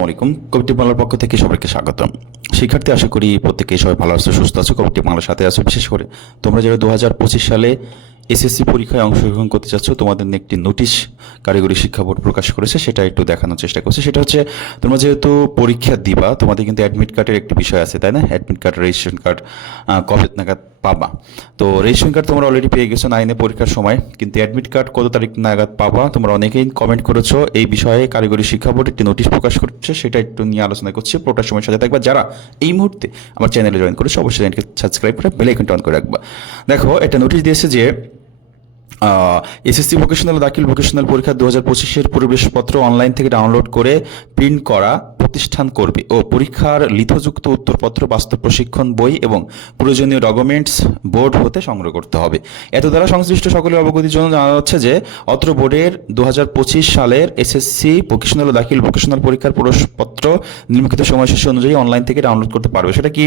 আসসালামাইকুম কবিটি বাংলার পক্ষ থেকে সবাইকে স্বাগতম। শিক্ষার্থী, আশা করি প্রত্যেকেই সবাই ভালো আছে, সুস্থ আছো, কবিটি বাংলার সাথে আছো বিশেষ করে। তোমরা যারা দু হাজার পঁচিশ সালে এসএসসি পরীক্ষায় অংশগ্রহণ করতে চাচ্ছ, তোমাদের একটি নোটিশ কারিগরি শিক্ষা বোর্ড প্রকাশ করেছে, সেটা একটু দেখানোর চেষ্টা করছে। সেটা হচ্ছে, তোমরা যেহেতু পরীক্ষা দিবা, তোমাদের কিন্তু অ্যাডমিট কার্ডের একটি বিষয় আছে, তাই না? অ্যাডমিট কার্ড রেজিস্ট্রেশন কার্ড কবে নাগাদ পাবা। তো রেজিস্ট্রেশন কার্ড তোমরা অলরেডি পেয়ে গেছো নাইনে পরীক্ষার সময়, কিন্তু অ্যাডমিট কার্ড কত তারিখ নাগাদ পাবা, তোমরা অনেকেই কমেন্ট করেছ, এই বিষয়ে কারিগরি শিক্ষা বোর্ড একটি নোটিশ প্রকাশ করছে, সেটা একটু নিয়ে আলোচনা করছি পুরোটার সময় সাথে থাকবা। যারা এই মুহূর্তে আমার চ্যানেলে জয়েন করেছ, অবশ্যই চ্যানেলকে সাবস্ক্রাইব করে বেল আইকনটা অন করে রাখবা। দেখো, একটা নোটিশ দিয়েছে যে এসএসসি ভোকেশনাল দাখিল ভোকেশনাল পরীক্ষা দু হাজার পঁচিশের প্রবেশপত্র অনলাইন থেকে ডাউনলোড করে প্রিন্ট করা প্রতিষ্ঠান করবে। ও পরীক্ষার লিথযুক্ত উত্তরপত্র, বাস্তব প্রশিক্ষণ বই এবং প্রয়োজনীয় ডকুমেন্টস বোর্ড হতে সংগ্রহ করতে হবে। এত দ্বারা সংশ্লিষ্ট সকলের অবগতির জন্য জানা যাচ্ছে যে, অত্র বোর্ডের দু হাজার পঁচিশ সালের এসএসসি ভোকেশনাল দাখিল ভোকেশনাল পরীক্ষার প্রবেশপত্র নিম্নলিখিত সময়সূচি অনুযায়ী অনলাইন থেকে ডাউনলোড করতে পারবে। সেটা কি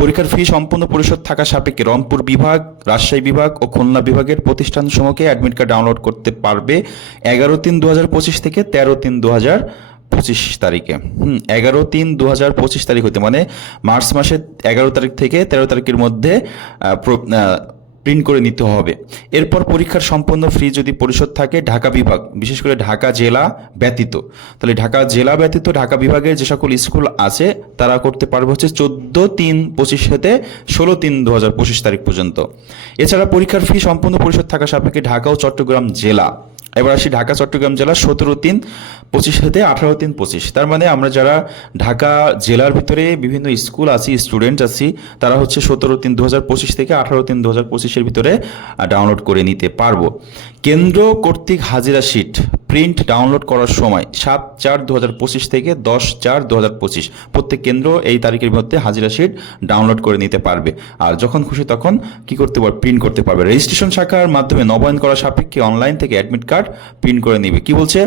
পরীক্ষার ফি সম্পূর্ণ পরিশোধ থাকা সাপেক্ষে রংপুর বিভাগ, রাজশাহী বিভাগ ও খুলনা বিভাগের প্রতিষ্ঠানসমূহকে অ্যাডমিট কার্ড ডাউনলোড করতে পারবে। এগারো তিন দু থেকে তেরো তিন দু পঁচিশ তারিখে। হুম, এগারো তিন দু হাজার পঁচিশ তারিখ হতে মানে মার্চ মাসের এগারো তারিখ থেকে তেরো তারিখের মধ্যে প্রিন্ট করে নিতে হবে। এরপর পরীক্ষার সম্পূর্ণ ফি যদি পরিশোধ থাকে ঢাকা বিভাগ, বিশেষ করে ঢাকা জেলা ব্যতীত। তাহলে ঢাকা জেলা ব্যতীত ঢাকা বিভাগের যে সকল স্কুল আছে, তারা করতে পারবে হচ্ছে চোদ্দ তিন পঁচিশ হতে ষোলো তিন দু হাজার পঁচিশ তারিখ পর্যন্ত। এছাড়া পরীক্ষার ফি সম্পূর্ণ পরিশোধ থাকা সাপেক্ষে ঢাকা ও চট্টগ্রাম জেলা। এবার আসি ঢাকা, চট্টগ্রাম জেলা সতেরো তিন, পঁচিশ হতে আঠারো তিন, পঁচিশ। তার মানে আমরা যারা ঢাকা জেলার ভিতরে বিভিন্ন স্কুল আছি, স্টুডেন্ট আছি, তারা হচ্ছে সতেরো তিন দু হাজার পঁচিশ থেকে আঠারো তিন দু হাজার পঁচিশের ভিতরে ডাউনলোড করে নিতে পারব। কেন্দ্র কর্তৃক হাজিরা শিট প্রিন্ট ডাউনলোড করার সময় সাত চার দু হাজার পঁচিশ থেকে দশ চার দু হাজার পঁচিশ। প্রত্যেক কেন্দ্র এই তারিখের মধ্যে হাজিরা শিট ডাউনলোড করে নিতে পারবে। আর যখন খুশি তখন কি করতে পারবে প্রিন্ট করতে পারবে। রেজিস্ট্রেশন শাখার মাধ্যমে নবায়ন করা সাপেক্ষে অনলাইন থেকে অ্যাডমিট কার্ড প্রিন্ট করে নেবে। কি বলছে?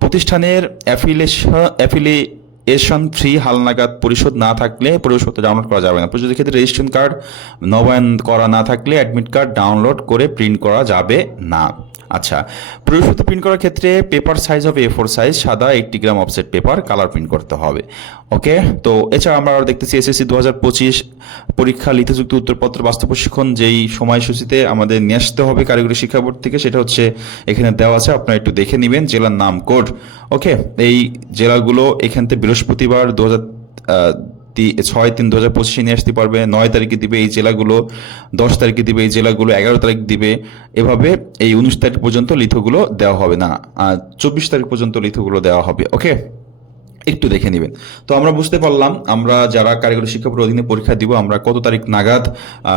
প্রতিষ্ঠানের অ্যাফিলেশন অ্যাফিলিয়েশন ফ্রি হালনাগাদ পরিশোধ না থাকলে পরিশোধ ডাউনলোড করা যাবে না। পরিশোধের ক্ষেত্রে রেজিস্ট্রেশন কার্ড নবায়ন করা না থাকলে অ্যাডমিট কার্ড ডাউনলোড করে প্রিন্ট করা যাবে না। আচ্ছা পরিশোধ প্রিন্ট করার ক্ষেত্রে পেপার সাইজ হবে এ ফোর সাইজ সাদা eighty gram offset paper colour print করতে হবে। ওকে তো এছাড়া আমরা আরও দেখতেছি এসএসসি দু হাজার পঁচিশ, পরীক্ষা লিখিতযুক্ত উত্তরপত্র, বাস্তব প্রশিক্ষণ, যেই সময়সূচিতে আমাদের নিয়ে আসতে হবে কারিগরি শিক্ষা বোর্ড থেকে, সেটা হচ্ছে এখানে দেওয়া আছে, আপনারা একটু দেখে নেবেন জেলার নাম কোড ওকে এই জেলাগুলো এখান থেকে বৃহস্পতিবার দু হাজার ছয় তিন দু হাজার পঁচিশে নিয়ে আসতে পারবে, নয় তারিখে দিবে এই জেলাগুলো, দশ তারিখে দিবে এই জেলাগুলো, এগারো তারিখ দিবে, এভাবে এই উনিশ তারিখ পর্যন্ত লিথোগুলো দেওয়া হবে না চব্বিশ তারিখ পর্যন্ত লিথোগুলো দেওয়া হবে ওকে একটু দেখে নেবেন। তো আমরা বুঝতে পারলাম, আমরা যারা কারিগরি শিক্ষা বোর্ডের অধীনে পরীক্ষা দিব, আমরা কত তারিখ নাগাদ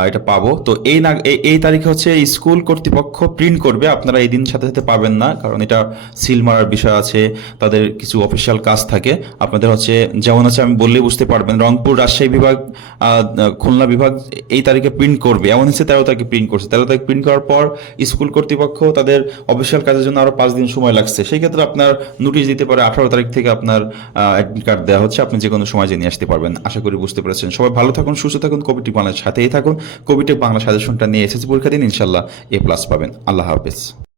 এটা পাবো। তো এই এই- এই তারিখে হচ্ছে স্কুল কর্তৃপক্ষ প্রিন্ট করবে, আপনারা এই দিন সাথে সাথে পাবেন না, কারণ এটা সিল মারার বিষয় আছে, তাদের কিছু অফিসিয়াল কাজ থাকে। আপনাদের হচ্ছে যেমন হচ্ছে আমি বললেই বুঝতে পারবেন, রংপুর রাজশাহী বিভাগ খুলনা বিভাগ এই তারিখে প্রিন্ট করবে। এমন হচ্ছে তেরো তারিখে প্রিন্ট করছে। তেরো তারিখ প্রিন্ট করার পর স্কুল কর্তৃপক্ষ তাদের অফিসিয়াল কাজের জন্য আরও পাঁচ দিন সময় লাগছে। সেই ক্ষেত্রে আপনার নোটিশ দিতে পারে, আঠারো তারিখ থেকে আপনার অ্যাডমিট কার্ড দেওয়া হচ্ছে, আপনি যে কোনো সময় জেনে আসতে পারবেন। আশা করি বুঝতে পেরেছেন। সবাই ভালো থাকুন, সুস্থ থাকুন কোভিড বাংলার সাথেই থাকুন। কোভিড বাংলা সাজেশনটা নিয়ে এসেছে পরীক্ষা দিন ইনশাল্লাহ এ প্লাস পাবেন। আল্লাহ হাফেজ।